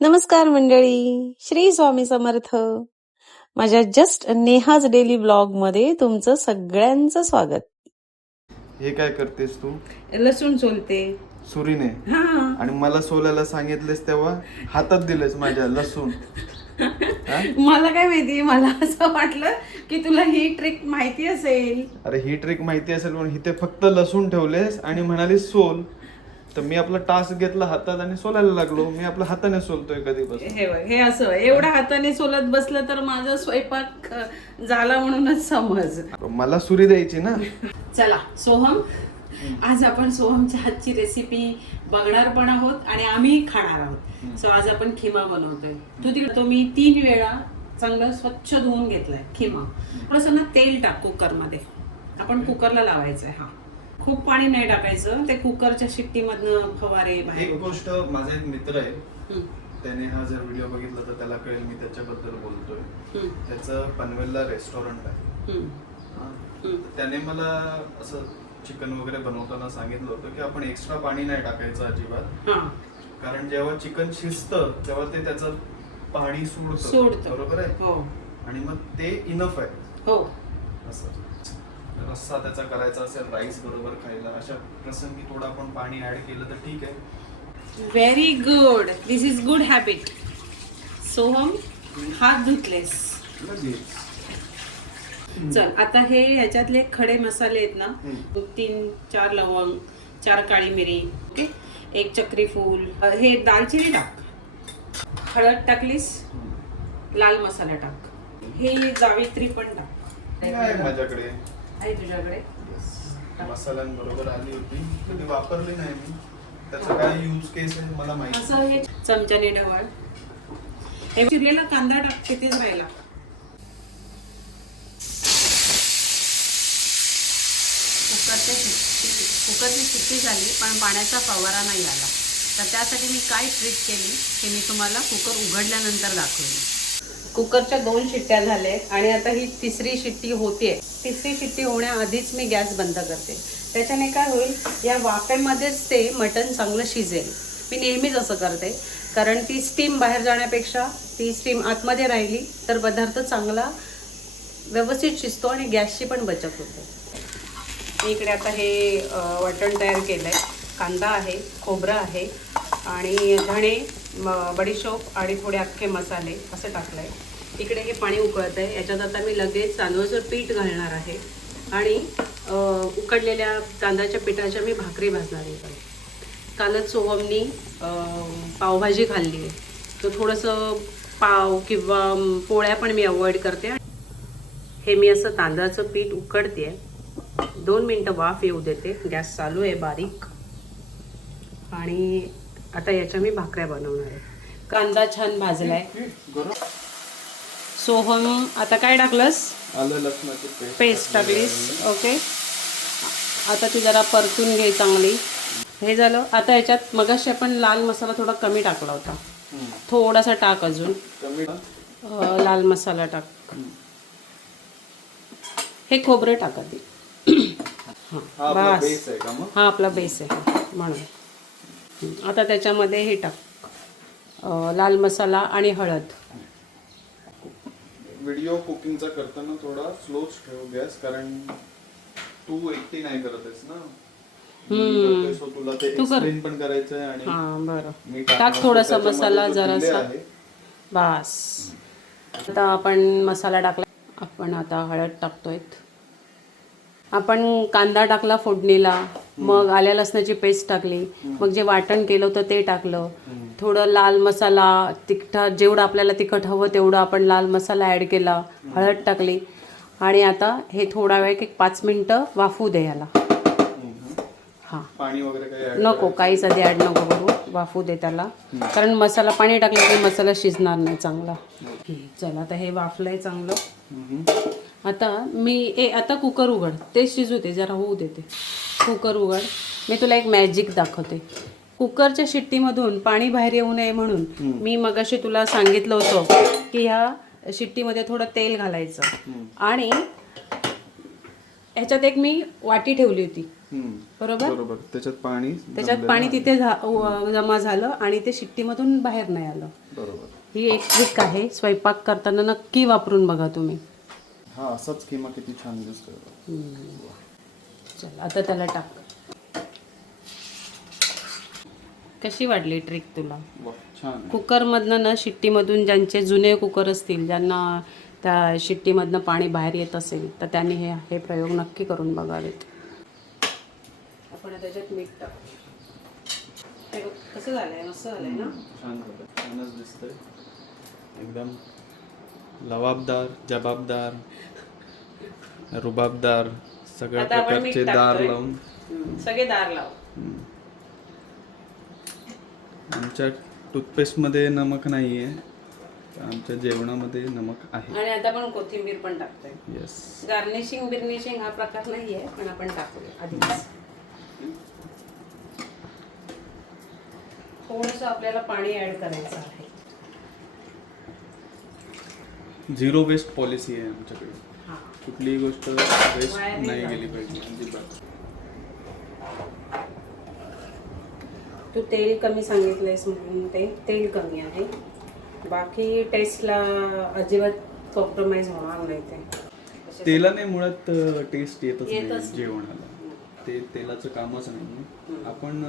नमस्कार मंडळी, श्री स्वामी समर्थ. माझ्या जस्ट नेहाज डेली ब्लॉग मध्ये तुमचं सगळ्यांचं स्वागत. हे काय करतेस तू? लसूण सोलते सुरीने. आणि मला सोलायला सांगितलेस तेव्हा हातात दिलेस माझ्या लसूण. मला काय माहिती, मला असं वाटलं की तुला ही ट्रिक माहिती असेल. अरे ही ट्रिक माहिती असेल पण इथे फक्त लसूण ठेवलेस आणि म्हणाली सोल, तर मी आपला टास्क घेतला हातात आणि सोलायला लागलो. मी आपल्या हाताने सोलतोय कधीपासून. हे असं एवढ्या हाताने सोलत बसलं तर माझा स्वयंपाक झाला म्हणूनच समज. मला सुरी द्यायची ना. चला सोहम, आज आपण सोहमच्या हातची रेसिपी बघणार पण आहोत आणि आम्ही खाणार आहोत. सो आज आपण खिमा बनवतोय. तो मी 3 वेळा चांगलं स्वच्छ धुवून घेतलाय खिमा. थोडंसं ना तेल टाक कुकरमध्ये. आपण कुकरला लावायचंय. हा, खूप पाणी नाही टाकायचं, ते कुकरच्या शिट्टीमधनं फवारे बाहेर. एक गोष्ट, माझा एक मित्र आहे, त्याने हा जर व्हिडिओ बघितला तर त्याला कळेल मी त्याच्याबद्दल बोलतोय. त्याचं पनवेलला रेस्टॉरंट आहे. त्याने मला असं चिकन वगैरे बनवताना सांगितलं होतं की आपण एक्स्ट्रा पाणी नाही टाकायचं अजिबात, कारण जेव्हा चिकन शिजतं तेव्हा ते त्याचं पाणी सोडतं. बरोबर आहे. हो. आणि मग ते इनफ आहे. हो. असं रस्सा त्याचा करायचा असेल राईस बरोबर खायला, अशा प्रसंगी थोडं आपण पाणी ऍड केलं तर ठीक आहे. Very good, this is good habit. Soham, हात धुतलेस. चल आता हे ह्याच्यातले खडे मसाले आहेत ना, 3-4 लवंग, 4 काळी मिरी, ओके, 1 चक्री फूल, हे दालचिनी टाक, हळद टाकलीस, लाल मसाला टाक, हे जावित्री पण टाक. माझ्याकडे आहे तुझ्याकडे. मसाल्यांबरोबर आली होती, कधी वापरली नाही मी. त्याचा काय यूज केस आहे मला माहिती. असं हे चमच्याने ढवळ. हे चिरलेला कांदा टाक, तिथेच राहिला. कुकरची शिट्टी झाली पण पाण्याचा फवारा नाही आला, तर त्यासाठी मी काय ट्रिक केली हे मी तुम्हाला कुकर उघडल्यानंतर दाखवेन. कुकरच्या 2 शिट्ट्या झाल्या आणि आता ही 3री शिट्टी होतीये. 3री शिट्टी होण्याआधीच मी गॅस बंद करते. त्याच्याने काय होईल, या वाफेमध्येच ते मटण चांगलं शिजेल. मी नेहमीच असं करते, कारण ती स्टीम बाहेर जाण्यापेक्षा ती स्टीम आतमध्ये राहिली तर पदार्थ चांगला व्यवस्थित शिजतो आणि गॅसची पण बचत होते. इकडे आता हे वाटण तयार केलं आहे. कांदा आहे, खोबरं आहे आणि धणे, बडीशोप आणि थोडे अख्खे मसाले असं टाकलं आहे. इकडे हे पाणी उकळतं आहे. याच्यात आता मी लगेच तांदूळाचं पीठ घालणार आहे आणि उकडलेल्या तांदळाच्या पिठाच्या मी भाकरी भाजणार आहे. कालच सोहमनी पावभाजी खाल्ली आहे, तर थोडंसं पाव किंवा पोळ्या पण मी अवॉइड करते. हे मी असं तांदळाचं पीठ उकडते आहे. 2 मिनटं वाफ येऊ देते. गॅस चालू आहे बारीक. आणि आता याच्या मी भाकऱ्या बनवणार आहे. कांदा छान भाजलाय. सोहम, आता काय टाकलंस? आलं लसणाची पेस्ट टाकलीस. ओके, आता ती जरा परतून घे चांगली. हे झालं. आता याच्यात मगाशी आपण लाल मसाला थोडा कमी टाकला होता, थोडासा टाक अजून. लाल मसाला टाक. हे खोबरं टाका ती. बस, हा आपला बेस आहे म्हणून. आता त्याच्यामध्ये हे टाक, लाल मसाला आणि हळद. व्हिडिओ कुकिंगचा करताना थोडा स्लोच ठेव गॅस, कारण तू एकटी नाही करत आहेस ना. तुला ते एक्सप्लेन पण करायचंय. आणि हां बरं, टाक थोडासा मसाला जरासा. बस, आता आपण मसाला टाकला. आपण आता हळद टाकतोय. आपण कांदा टाकला फोडणीला, मग आल्या लसणाची पेस्ट टाकली, मग जे वाटण केलं होतं ते टाकलं, थोडं लाल मसाला, तिखट जेवढं आपल्याला तिखट हवं तेवढं आपण लाल मसाला ॲड केला, हळद टाकली. आणि आता हे थोडा वेळ 5 मिनटं वाफू दे याला. हां, पाणी वगैरे काही नको, काहीच आधी ॲड नको करू, वाफू दे त्याला, कारण मसाला पाणी टाकलं की मसाला शिजणार नाही चांगला. चला आता हे वाफलंय चांगलं. आता आता कुकर उघड, ते शिजू दे, जरा होऊ देते. कुकर उघड. मी तुला एक मॅजिक दाखवते. कुकरच्या शिट्टीमधून पाणी बाहेर येऊ नये म्हणून मी मगाशी तुला सांगितलं होतं की ह्या शिट्टीमध्ये थोडं तेल घालायचं. आणि ह्याच्यात एक मी वाटी ठेवली होती, बरोबर. बरोबर. त्याच्यात पाणी तिथे जमा झालं आणि ते शिट्टीमधून बाहेर नाही आलं. बरोबर. ही एक ट्रिक आहे, स्वयंपाक करताना नक्की वापरून बघा तुम्ही. हा असाच किमा किती छान दिसतोय. चल आता त्याला टाक. कशी वाटली ट्रिक तुला? छान. कुकरमधनं ना शिट्टीमधून ज्यांचे जुने कुकर असतील, ज्यांना त्या शिट्टीमधनं पाणी बाहेर येत असेल, तर त्यांनी हे प्रयोग नक्की करून बघावेत. आपण त्याच्यात मीठ टाकू. कसं झालंय? मस्त झालंय ना? छान झालं. छानच दिसतंय. एकदम लवाबदार, जबाबदार, रुबाबदार सगळ्या प्रकारचे दार लावून. सगळे दार लाव. आमच्या टूथपेस्टमध्ये नमक नाहीये, आमच्या जेवणामध्ये नमक आहे. आणि आता आपण कोथिंबीर पण टाकतोय. येस. गार्निशिंग बिर्निशिंग हा प्रकार नाहीये, पण आपण टाकूया आधीच. थोडंसं आपल्याला पाणी ऍड करायचं आहे. झिरो वेस्ट पॉलिसी आहे आमच्याकडे. कुठलीही गोष्ट वेस्ट नाही गेली पाहिजे अजिबात. तू तेल कमी सांगितलंयस म्हणून ते तेल कमी आहे. बाकी टेस्टला अजिबात कॉम्प्रोमाइज होणार नाही. ते तेलाने मुळात टेस्ट येतच नाही जेवणाला. ते तेलाचं कामच नाही. आपण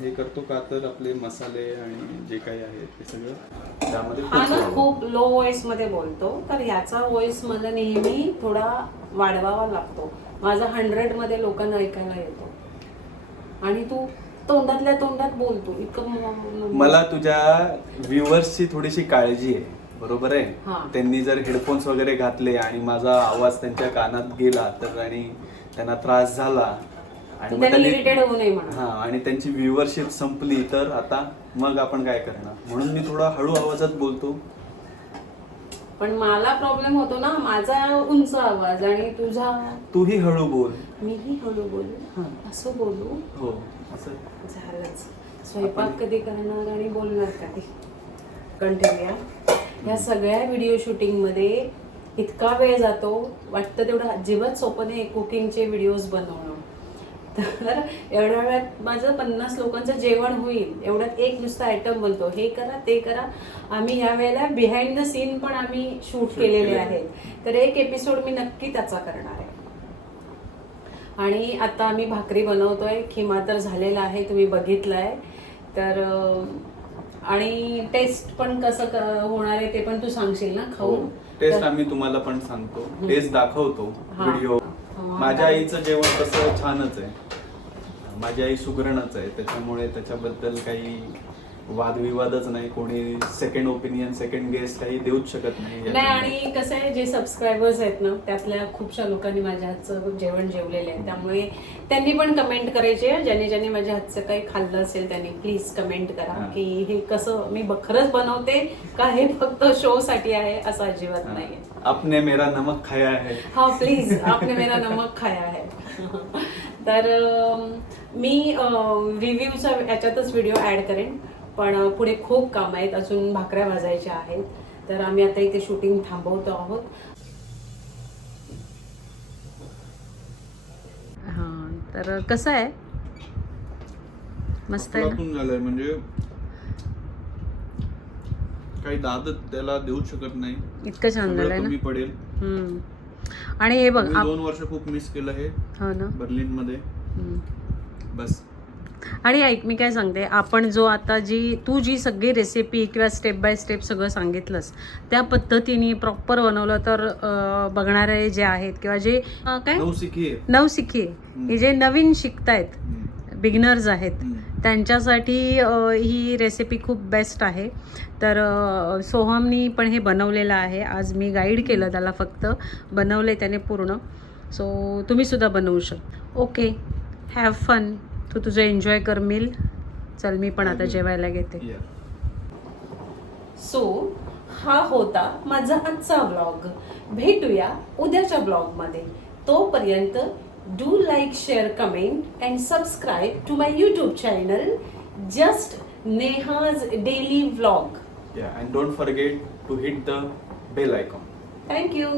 हे करतो का तर आपले मसाले आणि जे काही आहे ते सगळं त्यामध्ये खूप लो व्हॉइस मध्ये बोलतो, तर ह्याचा व्हॉइस मला नेहमी थोडा वाढवावा लागतो. माझा 100 मध्ये लोकांना ऐकायला येतो आणि तू तोंडातल्या तोंडात बोलतो. इतकं मला तुझ्या व्ह्युअर्सची थोडीशी काळजी आहे. बरोबर आहे. त्यांनी जर हेडफोन्स वगैरे घातले आणि माझा आवाज त्यांच्या कानात गेला तर आणि त्यांना त्रास झाला आणि मग इरिटेट होऊ नये म्हणून. आणि त्यांची व्ह्युअरशिप संपली तर आता मग आपण काय करणार, म्हणून मी थोडा हळू आवाजात बोलतो. पण मला प्रॉब्लेम होतो ना, माझा उंच आवाज आणि तुझा. तूही हळू बोल, मीही हळू बोलू. असं बोलू. हो असं झालंच. स्वयंपाक कधी करणार आणि बोलणार कधी? कंटिन्यू. या सगळ्या व्हिडिओ शूटिंग मध्ये इतका वेळ जातो, वाटतं तेवढं अजिबात सोपं नाही कुकिंगचे व्हिडिओज बनवणं. तर एवढ्या वेळात माझं 50 लोकांचं जेवण होईल, एवढ्यात एक नुसता आयटम बनतो. हे करा ते करा. आम्ही ह्या वेळेला बिहाइंड द सीन पण आम्ही शूट केलेले आहेत. तर एक एपिसोड मी नक्की त्याचा करणार आहे. आणि आता आम्ही भाकरी बनवतोय. खिमा तर झालेला आहे, तुम्ही बघितलाय. तर आणि टेस्ट पण कसं होणार आहे ते पण तू सांगशील ना खाऊन. टेस्ट आम्ही तुम्हाला पण सांगतो, टेस्ट दाखवतो व्हिडिओ. माझ्या आईचं जेवण तसं छानच आहे. माझी आई सुगरणच आहे, त्याच्यामुळे त्याच्याबद्दल काही वादविवादच नाही. कोणी सेकंड ओपिनियन, सेकंड गेस काही देऊच शकत नाही. आणि कसं आहे, जे सबस्क्रायबर्स आहेत ना त्यातल्या खूपशा लोकांनी माझ्या हातचं जेवण जेवलेलं आहे. त्यामुळे त्यांनी पण कमेंट करायचे. ज्याने माझ्या हातचं काही खाल्लं असेल त्यांनी प्लीज कमेंट करा की हे कसं मी खरंच बनवते का हे फक्त शो साठी आहे, असं अजिबात नाहीये. आपने मेरा नमक खाया है. हा प्लीज, आपने मेरा नमक खाया है. तर मी रिव्ह्यूचा याच्यातच व्हिडिओ ऍड करेन. पण पुढे खूप काम आहेत, अजून भाकऱ्या भाजायच्या आहेत. तर आम्ही आता इथे शूटिंग थांबवतो आहोत. तर कसं आहे, मस्त आहे झालंय. म्हणजे काही दाद त्याला देऊ शकत नाही, इतकं छान झालंय ना. कमी पडेल. आणि हे बघ, 2 वर्ष खूप मिस केलं हे. हो ना, बर्लिन मध्ये. बस. आणि ऐक, मी काय सांगते, आपण जो आता तू जी सगळी रेसिपी किंवा स्टेप बाय स्टेप सगळं सांगितलंस त्या पद्धतीने प्रॉपर बनवलं तर बघणारे जे आहेत किंवा जे काय नवशिकी हे जे नवीन शिकतायत, बिगिनर्स आहेत, त्यांच्यासाठी ही रेसिपी खूप बेस्ट आहे. तर सोहमनी पण हे बनवलेलं आहे. आज मी गाईड केलं त्याला, फक्त बनवले त्याने पूर्ण. सो तुम्ही सुद्धा बनवू शकता. Okay, have fun. तू तुझं एन्जॉय कर मील. चल मी पण आता जेवायला घेते. सो हा होता माझा आजचा व्लॉग. भेटूया उद्याच्या ब्लॉगमध्ये. तोपर्यंत do like, share, comment and subscribe to my YouTube channel just Neha's daily vlog. And don't forget to hit the bell icon. Thank you.